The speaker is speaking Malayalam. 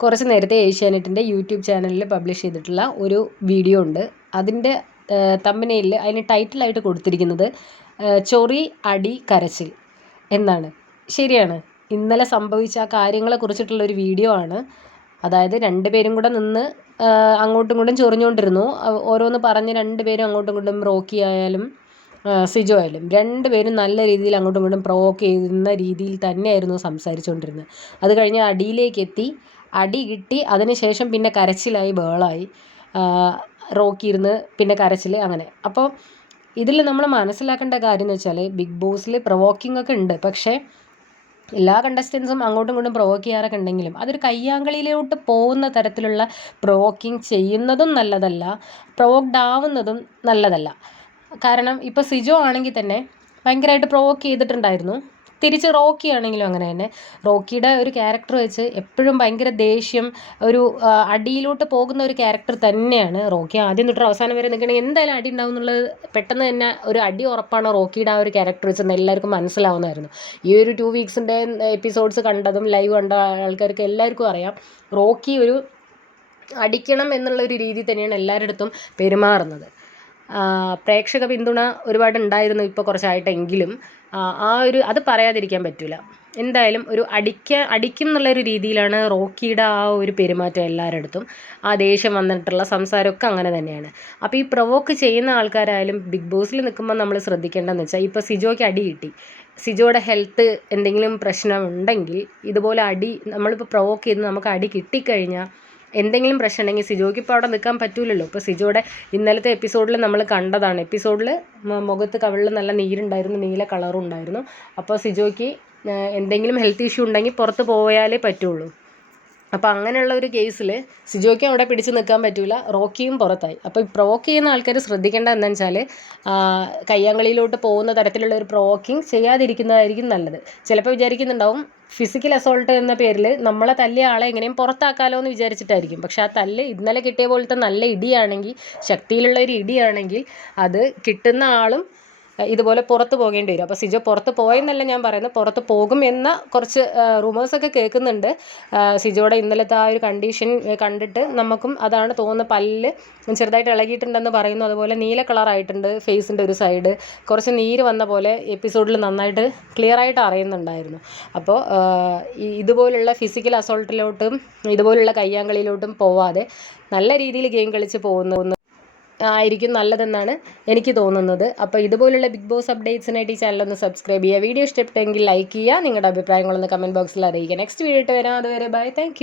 കുറച്ച് നേരത്തെ ഏഷ്യാനെറ്റിന്റെ യൂട്യൂബ് ചാനലിൽ പബ്ലിഷ് ചെയ്തിട്ടുള്ള ഒരു വീഡിയോ ഉണ്ട്. അതിന്റെ തമ്പനയിൽ അതിന് ടൈറ്റിലായിട്ട് കൊടുത്തിരിക്കുന്നത് ചൊറി അടി കരച്ചിൽ എന്നാണ്. ശരിയാണ്. ഇന്നലെ സംഭവിച്ച ആ കാര്യങ്ങളെ കുറിച്ചിട്ടുള്ള ഒരു വീഡിയോ ആണ്. അതായത് രണ്ട് പേരും കൂടെ നിന്ന് അങ്ങോട്ടും ഇങ്ങോട്ടും ചൊറിഞ്ഞുകൊണ്ടിരുന്നു. ഓരോന്ന് പറഞ്ഞ് രണ്ട് പേരും അങ്ങോട്ടും ഇങ്ങോട്ടും റോക്കി ആയാലും സിജോ ആയാലും. രണ്ട് പേരും നല്ല രീതിയിൽ അങ്ങോട്ടും ഇങ്ങോട്ടും പ്രൊവോക്ക് ചെയ്യുന്ന രീതിയിൽ തന്നെയായിരുന്നു സംസാരിച്ചുകൊണ്ടിരുന്നത് അത് കഴിഞ്ഞ് അടിയിലേക്ക് എത്തി. അടി കിട്ടി. അതിന് ശേഷം പിന്നെ കരച്ചിലായി ബേളായി റോക്കി ഇരുന്ന് പിന്നെ കരച്ചിൽ അങ്ങനെ. അപ്പോൾ ഇതിൽ നമ്മൾ മനസ്സിലാക്കേണ്ട കാര്യം എന്ന് വെച്ചാൽ ബിഗ് ബോസിൽ പ്രൊവോക്കിംഗ് ഒക്കെ ഉണ്ട്. പക്ഷേ എല്ലാ കണ്ടസ്റ്റൻസും അങ്ങോട്ടും ഇങ്ങോട്ടും പ്രൊവോക്ക് ചെയ്യാറൊക്കെ ഉണ്ടെങ്കിലും അതൊരു കയ്യാങ്കളിയിലോട്ട് പോകുന്ന തരത്തിലുള്ള പ്രൊവോക്കിംഗ് ചെയ്യുന്നതും നല്ലതല്ല. പ്രൊവോക്ഡ് ആവുന്നതും നല്ലതല്ല. കാരണം ഇപ്പോൾ സിജോ ആണെങ്കിൽ തന്നെ ഭയങ്കരമായിട്ട് പ്രൊവോക്ക് ചെയ്തിട്ടുണ്ടായിരുന്നു. തിരിച്ച് റോക്കി ആണെങ്കിലും അങ്ങനെ തന്നെ. റോക്കിയുടെ ഒരു ക്യാരക്ടർ വെച്ച് എപ്പോഴും ഭയങ്കര ദേഷ്യം ഒരു അടിയിലോട്ട് പോകുന്ന ഒരു ക്യാരക്ടർ തന്നെയാണ് റോക്കി. ആദ്യം തൊട്ട് അവസാനം വരെ നിൽക്കണേ എന്തായാലും അടി ഉണ്ടാവും എന്നുള്ളത് പെട്ടെന്ന് തന്നെ ഒരു അടി ഉറപ്പാണ് റോക്കിയുടെ ആ ഒരു ക്യാരക്ടർ വെച്ച് എല്ലാവർക്കും മനസ്സിലാവുന്നതായിരുന്നു. ഈ ഒരു ടു വീക്സിന്റെ എപ്പിസോഡ്സ് കണ്ടതും ലൈവ് കണ്ട ആൾക്കാർക്ക് എല്ലാവർക്കും അറിയാം. റോക്കി ഒരു അടിക്കണം എന്നുള്ള ഒരു രീതി തന്നെയാണ് എല്ലാവരുടെ അടുത്തും പെരുമാറുന്നത്. പ്രേക്ഷക പിന്തുണ ഒരുപാട് ഉണ്ടായിരുന്നു ഇപ്പോൾ കുറച്ചായിട്ടെങ്കിലും. ആ ഒരു അത് പറയാതിരിക്കാൻ പറ്റില്ല എന്തായാലും ഒരു അടിക്ക അടിക്കും എന്നുള്ളൊരു രീതിയിലാണ് റോക്കിയുടെ ആ ഒരു പെരുമാറ്റം എല്ലാവരുടെ അടുത്തും. ആ ദേഷ്യം വന്നിട്ടുള്ള സംസാരമൊക്കെ അങ്ങനെ തന്നെയാണ്. അപ്പോൾ ഈ പ്രൊവോക്ക് ചെയ്യുന്ന ആൾക്കാരായാലും ബിഗ് ബോസിൽ നിൽക്കുമ്പോൾ നമ്മൾ ശ്രദ്ധിക്കേണ്ടതെന്ന് വെച്ചാൽ ഇപ്പോൾ സിജോയ്ക്ക് അടി കിട്ടി. സിജോയുടെ ഹെൽത്ത് എന്തെങ്കിലും പ്രശ്നമുണ്ടെങ്കിൽ ഇതുപോലെ അടി നമ്മളിപ്പോൾ പ്രൊവോക്ക് ചെയ്ത് നമുക്ക് അടി കിട്ടിക്കഴിഞ്ഞാൽ എന്തെങ്കിലും പ്രശ്നം ഉണ്ടെങ്കിൽ സിജോയ്ക്ക് ഇപ്പോൾ അവിടെ നിൽക്കാൻ പറ്റൂലല്ലോ. ഇപ്പോൾ സിജോയുടെ ഇന്നലത്തെ എപ്പിസോഡിൽ നമ്മൾ കണ്ടതാണ്. എപ്പിസോഡിൽ മുഖത്ത് കവിളിൽ നല്ല നീരുണ്ടായിരുന്നു നീല കളറും ഉണ്ടായിരുന്നു. അപ്പോൾ സിജോയ്ക്ക് എന്തെങ്കിലും ഹെൽത്ത് ഇഷ്യൂ ഉണ്ടെങ്കിൽ പുറത്ത് പോയാലേ പറ്റുള്ളൂ. അപ്പോൾ അങ്ങനെയുള്ള ഒരു കേസിൽ സിജോയ്ക്ക് അവിടെ പിടിച്ച് നിൽക്കാൻ പറ്റില്ല റോക്കിയും പുറത്തായി. അപ്പോൾ ഈ പ്രോക്ക് ചെയ്യുന്ന ആൾക്കാർ ശ്രദ്ധിക്കേണ്ട എന്താണെന്ന് വെച്ചാൽ കയ്യാങ്കളിയിലോട്ട് പോകുന്ന തരത്തിലുള്ള ഒരു പ്രോക്കിങ് ചെയ്യാതിരിക്കുന്നതായിരിക്കും നല്ലത്. ചിലപ്പോൾ വിചാരിക്കുന്നുണ്ടാവും ഫിസിക്കൽ അസോൾട്ട് എന്ന പേരിൽ നമ്മളെ തല്ലിയ ആളെ എങ്ങനെയും പുറത്താക്കാലോ എന്ന് വിചാരിച്ചിട്ടായിരിക്കും. പക്ഷെ ആ തല്ല് ഇന്നലെ കിട്ടിയ പോലത്തെ നല്ല ഇടിയാണെങ്കിൽ ശക്തിയിലുള്ള ഒരു ഇടിയാണെങ്കിൽ അത് കിട്ടുന്ന ആളും ഇതുപോലെ പുറത്ത് പോകേണ്ടി വരും. അപ്പോൾ സിജോ പുറത്ത് പോയെന്നല്ല ഞാൻ പറയുന്നത്. പുറത്ത് പോകും എന്ന കുറച്ച് റൂമേഴ്സൊക്കെ കേൾക്കുന്നുണ്ട്. സിജോയുടെ ഇന്നലത്തെ ആ ഒരു കണ്ടീഷൻ കണ്ടിട്ട് നമുക്കും അതാണ് തോന്നുന്നത്. പല്ല് ചെറുതായിട്ട് ഇളകിയിട്ടുണ്ടെന്ന് പറയുന്നു. അതുപോലെ നീല കളറായിട്ടുണ്ട് ഫേസിന്റെ ഒരു സൈഡ് കുറച്ച് നീര് വന്ന പോലെ എപ്പിസോഡിൽ നന്നായിട്ട് ക്ലിയർ ആയിട്ട് അറിയുന്നുണ്ടായിരുന്നു. അപ്പോൾ ഇതുപോലുള്ള ഫിസിക്കൽ അസോൾട്ടിലോട്ടും ഇതുപോലുള്ള കയ്യാങ്കളിയിലോട്ടും പോവാതെ നല്ല രീതിയിൽ ഗെയിം കളിച്ച് പോകുന്നു ആയിരിക്കും നല്ലതെന്നാണ് എനിക്ക് തോന്നുന്നത്. അപ്പോൾ ഇതുപോലുള്ള ബിഗ് ബോസ് അപ്ഡേറ്റ്സിനായിട്ട് ഈ ചാനൽ ഒന്ന് സബ്സ്ക്രൈബ് ചെയ്യുക. വീഡിയോ ഇഷ്ടപ്പെട്ടെങ്കിൽ ലൈക്ക് ചെയ്യുക. നിങ്ങളുടെ അഭിപ്രായങ്ങളൊന്ന് കമന്റ് ബോക്സിൽ അറിയിക്കുക. നെക്സ്റ്റ് വീഡിയോ ഇട്ട് വരാം. അതുവരെ ബൈ താങ്ക്